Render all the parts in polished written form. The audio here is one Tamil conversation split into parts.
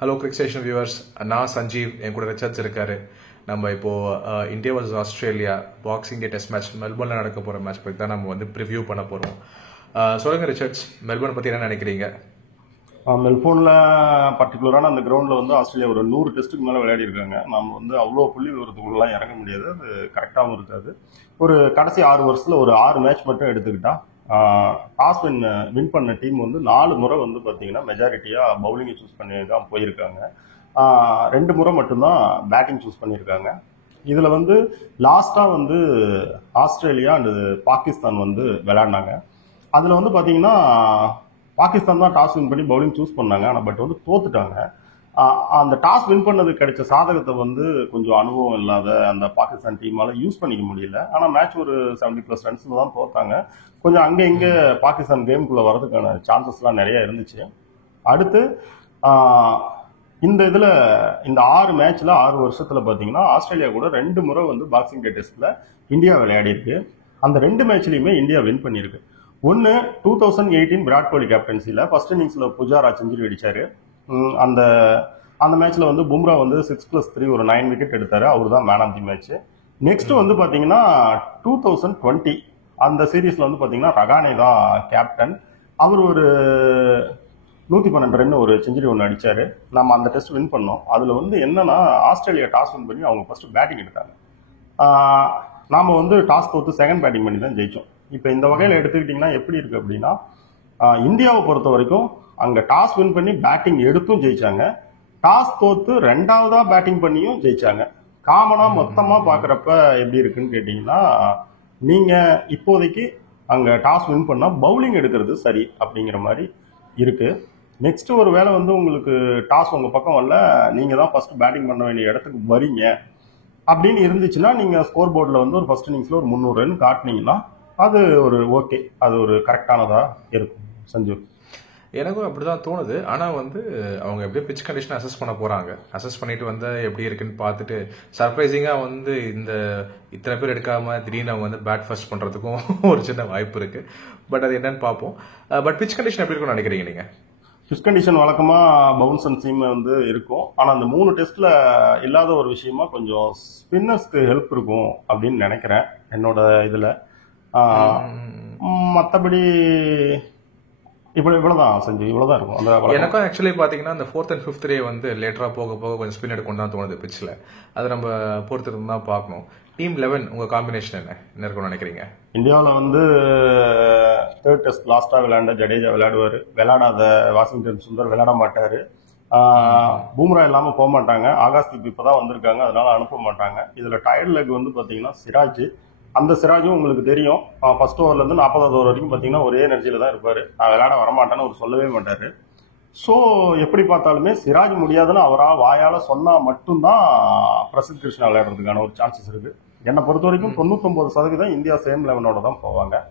ஹலோ கிரிக் ஸ்டேஷன் வியூவர்ஸ், நான் சஞ்சீவ், என் கூட ரிச்சர்ட்ஸ் இருக்காரு. நம்ம இப்போ இந்தியா வர்சஸ் ஆஸ்திரேலியா பாக்ஸிங் டே டெஸ்ட் மேட்ச் மெல்பர்ன்ல நடக்க போற மேட்ச் பற்றி தான் நம்ம வந்து ப்ரிவ்யூ பண்ண போறோம். சொல்லுங்க ரிச்சர்ட்ஸ், மெல்பர்ன் பத்தி என்ன நினைக்கிறீங்க? மெல்போர்ன்ல பர்டிகுலரான அந்த கிரவுண்ட்ல வந்து ஆஸ்திரேலியா ஒரு 100 டெஸ்ட்டுக்கு மேலே விளையாடி இருக்காங்க. நம்ம வந்து அவ்வளோ புள்ளி விவரத்துக்குள்ளலாம் இறங்க முடியாது, அது கரெக்டாகவும் இருக்காது. ஒரு கடைசி 6 வருஷத்துல ஒரு 6 மேட்ச் மட்டும் எடுத்துக்கிட்டா டாஸ் வின் பண்ண டீம் வந்து 4 முறை வந்து பார்த்தீங்கன்னா மெஜாரிட்டியா பவுலிங்கை சூஸ் பண்ணி தான் போயிருக்காங்க. 2 முறை மட்டும்தான் பேட்டிங் சூஸ் பண்ணியிருக்காங்க. இதுல வந்து லாஸ்டா வந்து ஆஸ்திரேலியா அண்ட் பாகிஸ்தான் வந்து விளையாடினாங்க. அதுல வந்து பாத்தீங்கன்னா பாகிஸ்தான் தான் டாஸ் வின் பண்ணி பவுலிங் சூஸ் பண்ணாங்க. ஆனால் பட் வந்து தோத்துட்டாங்க. அந்த டாஸ் வின் பண்ணது கிடைச்ச சாதகத்தை வந்து கொஞ்சம் அனுபவம் இல்லாத அந்த பாகிஸ்தான் டீமால யூஸ் பண்ணிக்க முடியல. ஆனால் மேட்ச் ஒரு 70+ ரன்ஸ்ல தான் தோத்தாங்க. கொஞ்சம் அங்கே இங்கே பாகிஸ்தான் கேமுக்குள்ள வரதுக்கான சான்சஸ்லாம் நிறைய இருந்துச்சு. அடுத்து இந்த இதுல இந்த 6 மேட்ச்ல 6 வருஷத்துல பாத்தீங்கன்னா ஆஸ்திரேலியா கூட 2 முறை வந்து பாக்ஸிங் டே டெஸ்ட்ல இந்தியா விளையாடி இருக்கு. அந்த 2 மேட்ச்லயுமே இந்தியா வின் பண்ணிருக்கு. ஒன்னு 2018 விராட் கோலி கேப்டன்சில ஃபர்ஸ்ட் இன்னிங்ஸ்ல புஜாரா செஞ்சுரி அடிச்சாரு. அந்த மேட்ச்ல வந்து பும்ரா வந்து 6+3 ஒரு 9 விக்கெட் எடுத்தாரு. அவர் தான் man of the match. Next வந்து பாத்தீங்கன்னா 2020 அந்த சீரீஸ்ல வந்து பாத்தீங்கன்னா ரகானே தான் கேப்டன். அவர் ஒரு 112 ரன் ஒரு செஞ்சுரி ஒன்று அடிச்சாரு. நம்ம அந்த டெஸ்ட் வின் பண்ணோம். அதுல வந்து என்னன்னா ஆஸ்திரேலியா டாஸ் வின் பண்ணி அவங்க ஃபர்ஸ்ட் பேட்டிங் எடுத்தாங்க. நாம வந்து டாஸ் தோத்து செகண்ட் பேட்டிங் பண்ணி தான் ஜெயிச்சோம். இப்ப இந்த வகையில எடுத்துக்கிட்டீங்கன்னா எப்படி இருக்கு அப்படின்னா, இந்தியாவை பொறுத்த வரைக்கும் அங்க டாஸ் வின் பண்ணி பேட்டிங் எடுத்தும் ஜெயிச்சாங்க, டாஸ் தோத்து 2வதா பேட்டிங் பண்ணியும் ஜெயிச்சாங்க. காமனா மொத்தமா பாக்குறப்ப எப்படி இருக்குன்னு கேட்டீங்கன்னா, நீங்க இப்போதைக்கு அங்க டாஸ் வின் பண்ணா பவுலிங் எடுக்கிறது சரி அப்படிங்கிற மாதிரி இருக்கு. நெக்ஸ்ட் ஒரு வேளை வந்து உங்களுக்கு டாஸ் உங்க பக்கம் வரல, நீங்க தான் ஃபர்ஸ்ட் பேட்டிங் பண்ண வேண்டிய இடத்துக்கு வரீங்க அப்படின்னு இருந்துச்சுன்னா, நீங்க ஸ்கோர் போர்டில் வந்து ஒரு ஃபர்ஸ்ட் இன்னிங்ஸ்ல ஒரு 300 ரன் காட்டினீங்கன்னா அது ஒரு ஓகே, அது ஒரு கரெக்டானதா இருக்கும். சஞ்சு, எனக்கும் அப்படிதான் தோணுது. ஆனா வந்து அவங்க எப்படியோ பிச் கண்டிஷன் அசஸ் பண்ண போறாங்க. அசஸ் பண்ணிட்டு வந்து எப்படி இருக்குன்னு பார்த்துட்டு சர்ப்ரைசிங்கா வந்து இந்த இத்தனை பேர் எடுக்காம திடீர்னு அவங்க வந்து பேட் ஃபர்ஸ்ட் பண்றதுக்கும் ஒரு சின்ன வாய்ப்பு இருக்கு. பட் அது என்னன்னு பார்ப்போம். பட் பிச் கண்டிஷன் எப்படி இருக்கும்னு நினைக்கிறீங்க நீங்க? பிச் கண்டிஷன் வழக்கமா பவுன்ஸ் அண்ட் சீம் வந்து இருக்கும். ஆனா அந்த 3 டெஸ்ட்ல இல்லாத ஒரு விஷயமா கொஞ்சம் ஸ்பின்னர்ஸ்க்கு ஹெல்ப் இருக்கும் அப்படின்னு நினைக்கிறேன் என்னோட இதுல. மற்றபடி இவ்வளவுதான் செஞ்சு இவ்வளவுதான் இருக்கும். எனக்கும் ஆக்சுவலி பாத்தீங்கன்னா அந்த 4th and 5th டே வந்து லேட்டரா போக போக கொஞ்சம் ஸ்பின் எடுக்கும் தான் தோணுது பிச்சில். அதை நம்ம பொறுத்திருந்து தான் பார்க்கணும். டீம் 11 உங்க காம்பினேஷன் என்ன இருக்கும்னு நினைக்கிறீங்க? இந்தியாவில் வந்து 3rd டெஸ்ட் லாஸ்டா விளையாண்ட ஜடேஜா விளையாடுவாரு. விளையாடாத வாஷிங்டன் சுந்தர் விளையாட மாட்டாரு. பூம்ரா இல்லாம போக மாட்டாங்க. ஆகாஷ்தீப் இப்பதான் வந்திருக்காங்க, அதனால அனுப்ப மாட்டாங்க. இதுல டயர்ட் லெக் வந்து பாத்தீங்கன்னா சிராஜ். அந்த சிராஜும் உங்களுக்கு தெரியும், ஃபர்ஸ்ட் ஓவர்ல இருந்து 40வது ஓவர் வரைக்கும் பாத்தீங்கன்னா ஒரே எனர்ஜியில தான் இருப்பாரு. நான் விளையாட வரமாட்டேன்னு அவர் சொல்லவே மாட்டாரு. ஸோ எப்படி பார்த்தாலுமே சிராஜ் முடியாதுன்னு அவரா வாயால சொன்னா மட்டும்தான் பிரசித் கிருஷ்ணா விளையாடுறதுக்கான ஒரு சான்சஸ் இருக்கு. என்னை பொறுத்த வரைக்கும் 99% இந்தியா சேம் 11ஓட தான் போவாங்க.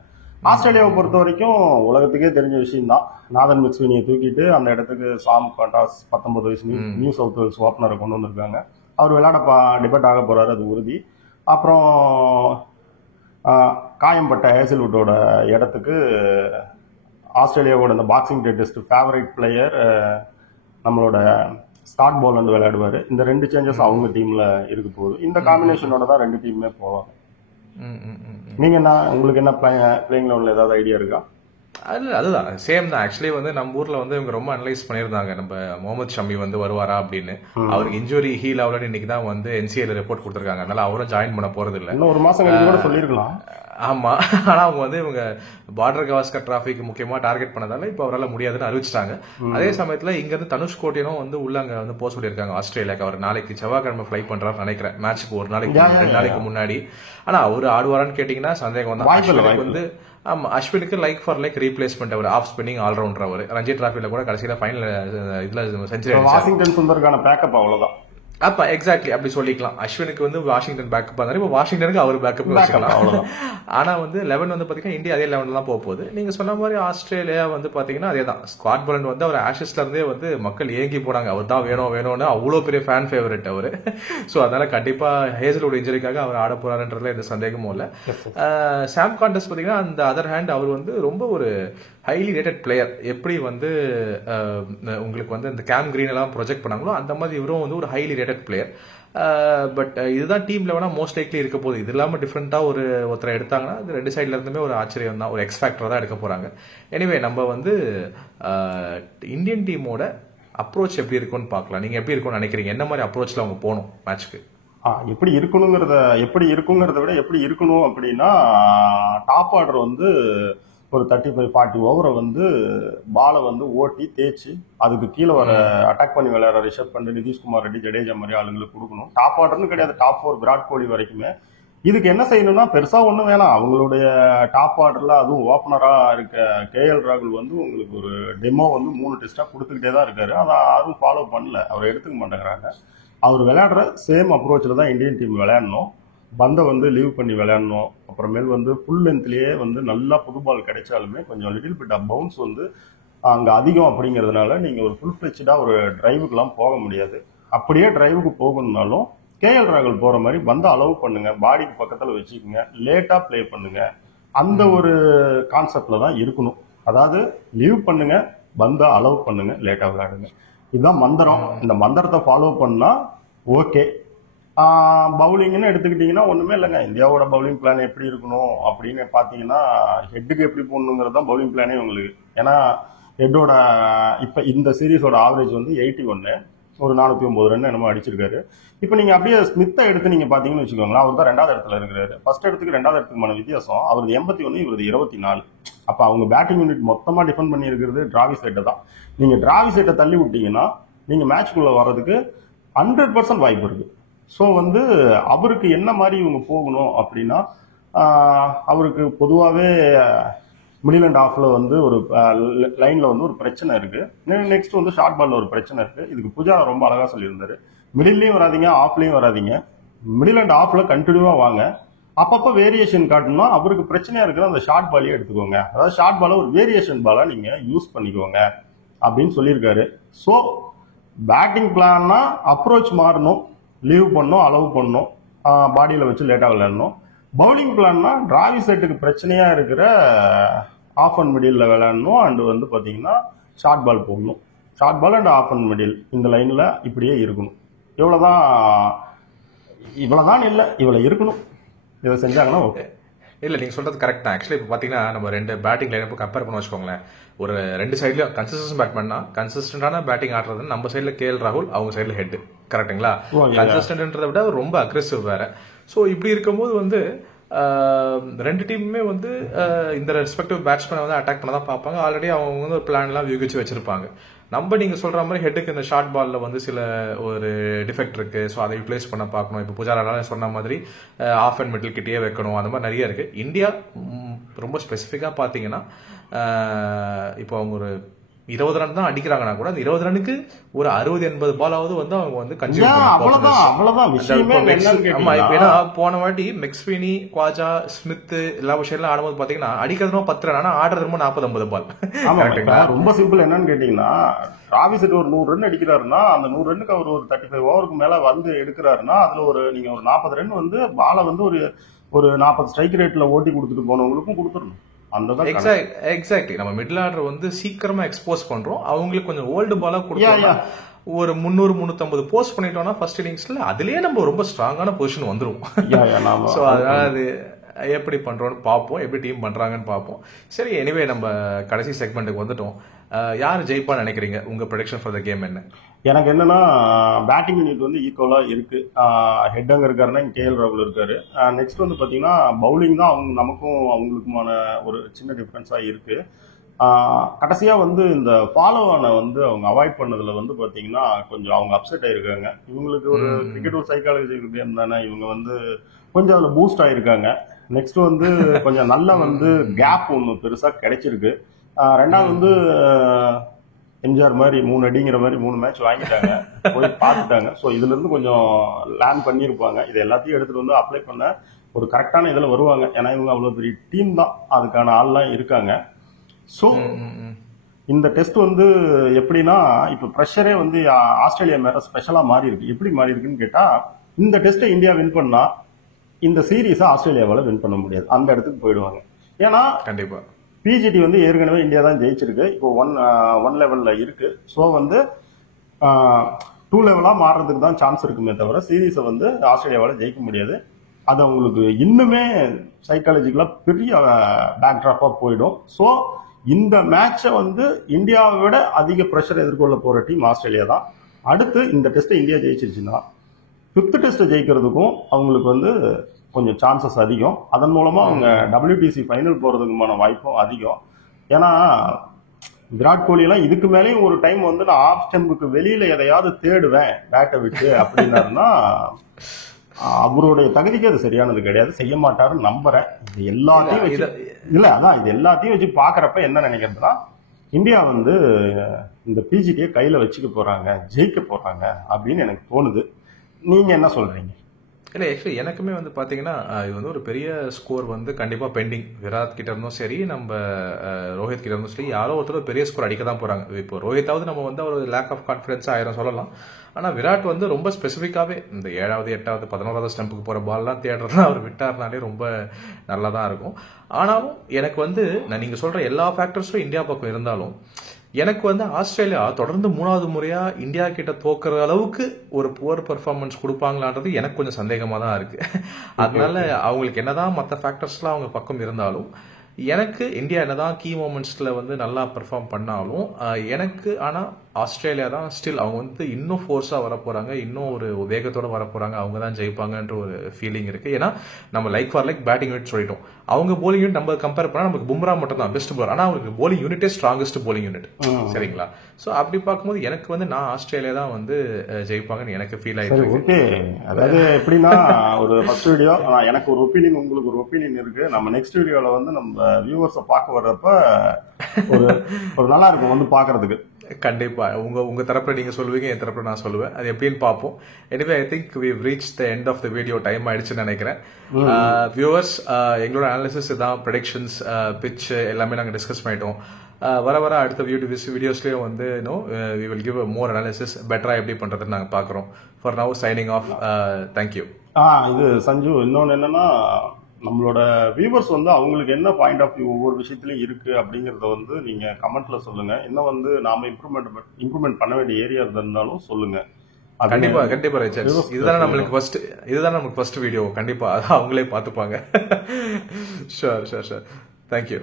ஆஸ்திரேலியாவை பொறுத்த வரைக்கும் உலகத்துக்கே தெரிஞ்ச விஷயம் தான், நாதன் மிக்ஸ்வினியை தூக்கிட்டு அந்த இடத்துக்கு சாம் கண்டாஸ் 19 வயசு நியூ சவுத் வேல்ஸ் ஓப்பனரை கொண்டு வந்திருக்காங்க. அவர் விளையாட டிபெட் ஆக போறாரு, அது உறுதி. அப்புறம் காயம்பட்ட ஹேசல்வுட்டோட இடத்துக்கு ஆஸ்திரேலியாவோட இந்த பாக்ஸிங் டே டெஸ்ட் ஃபேவரட் பிளேயர் நம்மளோட ஸ்காட் போலண்ட் விளையாடுவாரு. இந்த 2 சேஞ்சஸ் அவங்க டீம்ல இருக்க போகுது. இந்த காம்பினேஷனோட தான் 2 டீமுமே போவாங்க. நீங்க என்ன, உங்களுக்கு என்ன பிளேயிங் லெவல்ல ஏதாவது ஐடியா இருக்கா? அதுதான் சேம் தான். ஆக்சுவலி வந்து நம்ம ஊர்ல வந்து இவங்க ரொம்ப அனலைஸ் பண்ணியிருந்தாங்க, நம்ம முகமது ஷமி வந்து வருவாரா அப்படின்னு. அவருக்கு இன்ஜுரி ஹீல் ஆகலன்னு இன்னைக்கு தான் வந்து NCAல ரிப்போர்ட் கொடுத்திருக்காங்க. அதனால அவரும் ஜாயின் பண்ண போறது இல்ல. இன்னும் ஒரு மாசம் கழிச்சு கூட சொல்லிருக்கலாம். ஆமா, ஆனா அவங்க வந்து இவங்க பார்டர் கவாஸ்கர் டிராஃபிக்கு முக்கியமா டார்கெட் பண்ணதால இப்ப அவரால் முடியாதுன்னு அறிவிச்சிட்டாங்க. அதே சமயத்துல இங்க இருந்து தனுஷ் கோட்டியனும் வந்து உள்ள அங்க வந்து போக சொல்லியிருக்காங்க ஆஸ்திரேலியாக்கு. அவர் நாளைக்கு செவ்வாய்க்கிழமை ஃபிளை பண்றாரு நினைக்கிறேன், மேட்சுக்கு ஒரு நாளைக்கு 2 நாளைக்கு முன்னாடி. ஆனா அவரு ஆடுவாரான்னு கேட்டீங்கன்னா சந்தேகம் தான். வந்து ஆமா, அஸ்வினுக்கு லைக் ஃபார் லைக் ரீப்ளேஸ்மெண்ட். அவர் ஆஃப் ஸ்பின்னிங் ஆல்ரவுண்டர். அவர் ரஞ்சி டிராஃபில கூட கடைசியில ஃபைனல் இதுல செஞ்சுரி வாஷிங்டன் சுந்தருக்கான பேக்கப் அவ்வளவுதான். அப்ப எக்ஸாக்ட்லி அப்படி சொல்லிக்கலாம். அஸ்வினுக்கு வந்து வாஷிங்டன் பேக்கப் இருந்தாரு, இப்போ வாஷிங்டனுக்கு அவர் பேக்கப் வச்சுக்கலாம். அவ்வளவுதான். ஆனா வந்து 11 வந்து பாத்தீங்கன்னா இந்தியா அதே 11 தான் போக போகுது. நீங்க சொன்ன மாதிரி ஆஸ்திரேலியா வந்து பாத்தீங்கன்னா அதே தான். ஸ்காட் பாலண்ட் வந்து அவர் ஆஷஸ்ல இருந்தே வந்து மக்கள் ஏங்கி போனாங்க, அவர் தான் வேணும் வேணும்னு, அவ்வளவு பெரிய ஃபேன் ஃபேவரட் அவரு. ஸோ அதனால கண்டிப்பா ஹேசல்வுட் இன்ஜரிக்காக அவர் ஆட போறாருன்றதுல எந்த சந்தேகமும் இல்லை. சாம் கான்டஸ் பாத்தீங்கன்னா அந்த அதர் ஹேண்ட் அவர் வந்து ரொம்ப ஒரு ஹைலி ரேட்டட் பிளேயர். எப்படி வந்து உங்களுக்கு வந்து இந்த கேம் கிரீன் எல்லாம் ப்ரொஜெக்ட் பண்ணாங்களோ அந்த மாதிரி இவரும் வந்து ஒரு ஹைலி ரேட்டட் பிளேயர். பட் இதுதான் டீம் லெவனா மோஸ்ட் லைக்லி இருக்க போகுது. இது இல்லாமல் டிஃப்ரெண்ட்டாக ஒருத்தரை எடுத்தாங்கன்னா அது ரெண்டு சைட்ல இருந்துமே ஒரு ஆச்சரியம் தான், ஒரு எக்ஸ் ஃபேக்டர் தான் எடுக்க போறாங்க. எனிவே நம்ம வந்து இந்தியன் டீமோட அப்ரோச் எப்படி இருக்கும்னு பார்க்கலாம். நீங்க எப்படி இருக்கும்னு நினைக்கிறீங்க? என்ன மாதிரி அப்ரோச்ல அவங்க போகணும் மேட்ச்க்கு? எப்படி இருக்குங்கிறத விட எப்படி இருக்கணும் அப்படின்னா, டாப் ஆர்டர் வந்து ஒரு 35-40 ஓவரை வந்து பாலை வந்து ஓட்டி தேய்ச்சி அதுக்கு கீழே வர அட்டாக் பண்ணி விளையாடுற ரிஷப் பண்ட், நிதிஷ்குமார் ரெட்டி, ஜடேஜா மாதிரி ஆளுங்களுக்கு கொடுக்கணும். டாப் ஆர்டர்னு கிடையாது, டாப் 4 விராட் கோலி வரைக்குமே. இதுக்கு என்ன செய்யணும்னா பெருசா ஒண்ணும் வேணாம். அவங்களுடைய டாப் ஆர்டர்ல அதுவும் ஓப்பனரா இருக்க KL ராகுல் வந்து உங்களுக்கு ஒரு டெமோ வந்து 3 டெஸ்டா கொடுத்துக்கிட்டே தான் இருக்காரு. அதை யாரும் ஃபாலோ பண்ணல, அவர் எடுத்துக்க மாட்டேங்கிறாங்க. அவர் விளையாடுற சேம் அப்ரோச்சில் தான் இந்தியன் டீம் விளையாடணும். பந்தை வந்து லீவ் பண்ணி விளையாடணும். அப்புறமேல் வந்து ஃபுல் லென்த்லயே வந்து நல்லா புது பால் கிடைச்சாலுமே கொஞ்சம் லிட்டில் பிட் ஆஃப் பவுன்ஸ் வந்து அங்கே அதிகம் அப்படிங்கிறதுனால நீங்கள் ஒரு ஃபுல் ஃபிளெட்ஜாக ஒரு டிரைவுக்குலாம் போக முடியாது. அப்படியே டிரைவுக்கு போகணும்னாலும் KL ராகுல் போகிற மாதிரி பந்தை அலோவ் பண்ணுங்க, பாடிக்கு பக்கத்தில் வச்சுக்கோங்க, லேட்டாக ப்ளே பண்ணுங்க. அந்த ஒரு கான்செப்டில் தான் இருக்கணும். அதாவது லீவ் பண்ணுங்க, பந்தை அலோவ் பண்ணுங்க, லேட்டாக விளையாடுங்க. இதுதான் மந்திரம். இந்த மந்திரத்தை ஃபாலோ பண்ணால் ஓகே. பவுலிங்னு எடுத்துக்கிட்டீங்கன்னா ஒண்ணுமே இல்லைங்க. இந்தியாவோட பவுலிங் பிளான் எப்படி இருக்கணும் அப்படின்னு பாத்தீங்கன்னா, ஹெட்டுக்கு எப்படி போடணுங்கிறது தான் பவுலிங் பிளானே உங்களுக்கு. ஏன்னா ஹெட்டோட இப்ப இந்த சீரீஸோட ஆவரேஜ் வந்து 81, ஒரு 409 ரன் என்னமோ அடிச்சிருக்காரு. இப்ப நீங்க அப்படியே ஸ்மித்தை எடுத்து நீங்க பாத்தீங்கன்னு வச்சுக்கோங்களேன், அவர் தான் 2வது இடத்துல இருக்கிறாரு. ஃபர்ஸ்ட் இடத்துக்கு 2வது இடத்துக்குமான வித்தியாசம் அவரது 81, இவரது 24. அப்ப அவங்க பேட்டிங் யூனிட் மொத்தமா டிஃபெண்ட் பண்ணி இருக்கிறது டிராவிஸ் ஹெட்டை தான். நீங்க டிராவிஸ் ஹெட்டை தள்ளி விட்டீங்கன்னா நீங்க மேட்ச்குள்ள வர்றதுக்கு 100% வாய்ப்பு இருக்கு. ஸோ வந்து அவருக்கு என்ன மாதிரி இவங்க போகணும் அப்படின்னா, அவருக்கு பொதுவாகவே மிடில் அண்ட் ஆஃப்ல வந்து ஒரு லைன்ல வந்து ஒரு பிரச்சனை இருக்கு. நெக்ஸ்ட் வந்து ஷார்ட் பால்ல ஒரு பிரச்சனை இருக்கு. இதுக்கு புஜா ரொம்ப அழகா சொல்லியிருந்தாரு. மிடில்லையும் வராதிங்க, ஆஃப்லையும் வராதிங்க, மிடில் அண்ட் ஆஃப்ல கண்டினியூவா வாங்க. அப்பப்போ வேரியேஷன் காட்டணும்னா அவருக்கு பிரச்சனையா இருக்கிற அந்த ஷார்ட் பாலையே எடுத்துக்கோங்க. அதாவது ஷார்ட் பாலை ஒரு வேரியேஷன் பாலா நீங்க யூஸ் பண்ணிக்கோங்க அப்படின்னு சொல்லியிருக்காரு. ஸோ பேட்டிங் பிளான்னா அப்ரோச் மாறணும், லீவ் பண்ணும், அலோவ் பண்ணும், பாடியில் வச்சு லேட்டாக விளையாடணும். பவுலிங் பிளான்னா டிராவிஸ் ஹெட்டுக்கு பிரச்சனையா இருக்கிற ஆஃப் அண்ட் மிடில் விளையாடணும். அண்ட் வந்து பார்த்தீங்கன்னா ஷார்ட் பால் போடணும். Short ball and off and middle இந்த லைனில் இப்படியே இருக்கணும். இவ்வளோதான் இல்லை, இவ்வளோ இருக்கணும். இதை செஞ்சாங்கன்னா ஓகே. இல்லை, நீங்கள் சொல்கிறது கரெக்ட் தான். ஆக்சுவலி இப்போ பார்த்தீங்கன்னா நம்ம ரெண்டு பேட்டிங் லைனப்போ கம்பேர் பண்ண வச்சுக்கோங்களேன். ஒரு ரெண்டு சைட்லையும் கன்சிஸ்டன்ட் பேட்மேன்னா கன்சிஸ்டன்டான பேட்டிங் ஆடுறது நம்ம சைடில் KL ராகுல், அவங்க சைடில் ஹெட். கரெக்டுங்களா? கன்சிஸ்டன்ட்ன்றதை விட ரொம்ப அக்ரெசிவ் வேற. ஸோ இப்படி இருக்கும்போது வந்து ரெண்டு டீமுமே வந்து இந்த ரெஸ்பெக்டிவ் பேட்ஸ்மேனை வந்து அட்டாக் பண்ண தான் பார்ப்பாங்க. ஆல்ரெடி அவங்க வந்து ஒரு பிளான்லாம் யூகிச்சு வச்சிருப்பாங்க. நம்ம நீங்க சொல்ற மாதிரி ஹெட்டுக்கு இந்த ஷார்ட் பால்ல வந்து சில ஒரு டிஃபெக்ட் இருக்கு. ஸோ அதை யூட்டிலைஸ் பண்ண பார்க்கணும். இப்போ புஜாரால சொன்ன மாதிரி ஆஃப் அண்ட் மிடில் கிட்டே வைக்கணும். அந்த மாதிரி நிறைய இருக்கு. இந்தியா ரொம்ப ஸ்பெசிஃபிக்கா பாத்தீங்கன்னா இப்போ அவங்க ஒரு 20 ரன் தான் அடிக்கிறாங்கன்னா கூட அந்த 20 ரனுக்கு ஒரு 60-80 பாலாவது வந்து அவங்க வந்து ஏன்னா போன வாட்டி மெக்ஸ்வினி, குவாஜா, ஸ்மித் எல்லா விஷயம் ஆடும்போது பாத்தீங்கன்னா அடிக்கிறது 10 ரன், ஆனா ஆடுறது 40-50 பால். ரொம்ப சிம்பிள். என்னன்னு கேட்டீங்கன்னா, டிராவிஸ் ஹெட் ஒரு 100 ரன் அடிக்கிறாருன்னா அந்த 100 ரன்னுக்கு அவர் ஒரு 35 ஓவருக்கு மேல வந்து எடுக்கிறாருன்னா அதுல ஒரு நீங்க ஒரு 40 ரன் வந்து பாலை வந்து ஒரு 40 ஸ்ட்ரைக் ரேட்ல ஓட்டி கொடுத்துட்டு போனவங்களுக்கும் கொடுத்துடணும். எக்ஸாக்ட்லி. நம்ம மிடில் ஆர்டர் வந்து சீக்கிரமா எக்ஸ்போஸ் பண்றோம். அவங்களுக்கு கொஞ்சம் ஓல்டு பாலா கொடுத்தோம்னா ஒரு 300-350 போஸ்ட் பண்ணிட்டோம்னா ஃபர்ஸ்ட் இன்னிங்ஸ்ல அதுலயே நம்ம ரொம்ப ஸ்ட்ராங்கான பொசிஷன் வந்துரும். சோ அதனால அது எப்படி பண்றோம்னு பார்ப்போம், எப்படி டீம் பண்றாங்கன்னு பார்ப்போம். சரி, எனிவே நம்ம கடைசி செக்மெண்ட்டுக்கு வந்துட்டோம். யார் ஜெயிப்பான்னு நினைக்கிறீங்க? உங்க ப்ரெடிக்ஷன் ஃபார் த கேம் என்ன? எனக்கு என்னன்னா, பேட்டிங் யூனிட் வந்து ஈக்குவலா இருக்கு. ஹெட் அங்க இருக்காருன்னா KL ராகுல் இருக்காரு. நெக்ஸ்ட் வந்து பாத்தீங்கன்னா பவுலிங் தான் நமக்கும் அவங்களுக்குமான ஒரு சின்ன டிஃபரன்ஸா இருக்கு. கடைசியா வந்து இந்த ஃபாலோவான வந்து அவங்க அவாய்ட் பண்ணதுல வந்து பாத்தீங்கன்னா கொஞ்சம் அவங்க அப்செட் ஆயிருக்காங்க. இவங்களுக்கு ஒரு கிரிக்கெட் ஒரு சைக்காலஜி கேம் தானே, இவங்க வந்து கொஞ்சம் அதுல பூஸ்ட் ஆயிருக்காங்க. நெக்ஸ்ட் வந்து கொஞ்சம் நல்ல வந்து கேப் ஒன்று பெருசா கிடைச்சிருக்கு. ரெண்டாவது வந்து எம்ஜிஆர் மாதிரி 3 அடிங்கிற மாதிரி 3 மேட்ச் வாங்கிட்டாங்க, போய் பார்த்துட்டாங்க. ஸோ இதுல இருந்து கொஞ்சம் லேர்ன் பண்ணியிருப்பாங்க. இது எல்லாத்தையும் எடுத்துட்டு வந்து அப்ளை பண்ண ஒரு கரெக்டான இதில் வருவாங்க. ஏன்னா இவங்க அவ்வளோ பெரிய டீம் தான், அதுக்கான ஆள்லாம் இருக்காங்க. ஸோ இந்த டெஸ்ட் வந்து எப்படின்னா, இப்போ ப்ரெஷரே வந்து ஆஸ்திரேலியா மேல ஸ்பெஷலா மாறி இருக்கு. எப்படி மாறி இருக்குன்னு கேட்டா, இந்த டெஸ்ட்டை இந்தியா வின் பண்ணா இந்த சீரீஸை ஆஸ்திரேலியாவால வின் பண்ண முடியாது, அந்த இடத்துக்கு போயிடுவாங்க. ஏன்னா கண்டிப்பா பிஜிடி வந்து ஏற்கனவே இந்தியா தான் ஜெயிச்சிருக்கு, இப்போ ஒன் லெவல்ல இருக்கு. ஸோ வந்து 2 லெவலா மாறுறதுக்கு தான் சான்ஸ் இருக்குமே தவிர சீரீஸை வந்து ஆஸ்திரேலியாவால ஜெயிக்க முடியாது. அது அவங்களுக்கு இன்னுமே சைக்காலஜிக்கலா பெரிய பேக்ட்ராப்பா போயிடும். ஸோ இந்த மேட்சை வந்து இந்தியாவை விட அதிக ப்ரெஷர் எதிர்கொள்ள போற டீம் ஆஸ்திரேலியா தான். அடுத்து இந்த டெஸ்ட்டை இந்தியா ஜெயிச்சிருச்சுன்னா 5th டெஸ்ட்டை ஜெயிக்கிறதுக்கும் அவங்களுக்கு வந்து கொஞ்சம் சான்சஸ் அதிகம். அதன் மூலமா அவங்க WTC ஃபைனல் போறதுக்குமான வாய்ப்பும் அதிகம். ஏன்னா விராட் கோலி எல்லாம் இதுக்கு மேலேயும் ஒரு டைம் வந்து நான் ஆஃப் ஸ்டெம்புக்கு வெளியில எதையாவது தேடுவேன் பேட்டை விட்டு அப்படின்னாருன்னா அவருடைய தகுதிக்கு அது சரியானது கிடையாது, செய்ய மாட்டாருன்னு நம்புறேன். இது எல்லாத்தையும் வச்சு இது எல்லாத்தையும் வச்சு பாக்குறப்ப என்ன நினைக்கிறதுனா, இந்தியா வந்து இந்த பிஜிடியை கையில வச்சுக்க போறாங்க, ஜெயிக்க போறாங்க அப்படின்னு எனக்கு தோணுது. நீங்க என்ன சொல்றீங்க? இல்லை ஆக்சுவலி எனக்குமே வந்து பார்த்தீங்கன்னா இது வந்து ஒரு பெரிய ஸ்கோர் வந்து கண்டிப்பாக பெண்டிங். விராட் கிட்ட இருந்தும் சரி, நம்ம ரோஹித் கிட்ட இருந்தும் சரி, யாரோ ஒருத்தர் பெரிய ஸ்கோர் அடிக்க தான் போகிறாங்க. இப்போ ரோஹித்தாவது நம்ம வந்து ஒரு லேக் ஆஃப் கான்ஃபிடன்ஸ் ஆயிரம் சொல்லலாம். ஆனால் விராட் வந்து ரொம்ப ஸ்பெசிஃபிக்காகவே இந்த 7வது 8வது 11வது ஸ்டம்புக்கு போகிற பால்லாம் தேடுறதுலாம் அவர் விட்டார்னாலே ரொம்ப நல்லா தான் இருக்கும். ஆனாலும் எனக்கு வந்து நீங்கள் சொல்கிற எல்லா ஃபேக்டர்ஸும் இந்தியா பக்கம் இருந்தாலும் எனக்கு வந்து ஆஸ்திரேலியா தொடர்ந்து 3வது முறையா இந்தியா கிட்ட தோக்குற அளவுக்கு ஒரு புவர் பெர்ஃபார்மன்ஸ் கொடுப்பாங்களான்றது எனக்கு கொஞ்சம் சந்தேகமா தான் இருக்கு. அதனால அவங்களுக்கு என்னதான் மற்ற ஃபேக்டர்ஸ்லாம் அவங்க பக்கம் இருந்தாலும் எனக்கு இந்தியா என்னதான் கீ மூமெண்ட்ஸ்ல வந்து நல்லா பெர்ஃபார்ம் பண்ணாலும் எனக்கு ஆனா ஆஸ்திரேலியா தான் ஸ்டில் அவங்க வந்து இன்னும் ஃபோர்ஸா வர போறாங்க, இன்னும் ஒரு வேகத்தோட வர போறாங்க, அவங்க தான் ஜெயிப்பாங்கன்ற ஒரு ஃபீலிங் இருக்கு. ஏன்னா நம்ம like for like batting unit சொல்லிட்டோம். அவங்க போலிங் யூனிட் நம்ம கம்பேர் பண்ணா நமக்கு பும்ரா மட்டும் தான் பெஸ்ட் போலர், ஆனா அவங்களுக்கு போலிங் யூனிட்டே ஸ்ட்ராங்கஸ்ட் போலிங் யூனிட். சரிங்களா? சோ அப்படி பார்க்கும்போது எனக்கு வந்து நான் ஆஸ்திரேலியா தான் வந்து ஜெயிப்பாங்கன்னு எனக்கு ஃபீல் ஆயிடுச்சு. ஓகே, அதாவது எப்படின்னா ஒரு ஃபர்ஸ்ட் வீடியோ எனக்கு ஒரு ஒப்பீனியன், உங்களுக்கு ஒரு ஒப்பீனியன் இருக்கு. நம்ம நெக்ஸ்ட் வீடியோல வந்து நம்ம வியூவர்ஸை பார்க்க வர்றப்ப ஒரு நல்லா இருக்கும் வந்து பாக்குறதுக்கு. கண்டிப்பா உங்க தரப்புல நீங்க சொல்லுவீங்க, என் தரப்புல நான் சொல்லுவேன். அது எப்படின்னு பார்ப்போம். Anyway I think we've reached the end of the video. Time ஆயிடுச்சுன்னு நினைக்கிறேன். வியூவர்ஸ், எங்களோட அனாலிசிஸ் இதான், ப்ரெடிக்ஷன்ஸ், பிட்ச் எல்லாமே நாங்க டிஸ்கஸ் பண்ணிட்டோம். வர அடுத்த வீடியோஸ்லயும் வந்து we will give a more analysis, பெட்டரா எப்படி பண்றதுன்னு நாங்க பாக்குறோம். For now signing off. Thank you. இது சஞ்சு, இன்னொன்னு என்னன்னா, நம்மளோட வியூவர்ஸ் வந்து அவங்களுக்கு என்ன பாயிண்ட் ஆஃப் வியூ ஒவ்வொரு விஷயத்திலயும் இருக்கு அப்படிங்கறத வந்து நீங்க கமெண்ட்ல சொல்லுங்க. இன்னும் வந்து நாம இம்ப்ரூவ்மெண்ட் பண்ண வேண்டிய ஏரியா இருந்தாலும் சொல்லுங்க. கண்டிப்பா ரைச்சர், இதுதான் நமக்கு ஃபர்ஸ்ட் வீடியோ. கண்டிப்பா அவங்களே பாத்துப்பாங்க. ஷூர். தேங்க்யூ.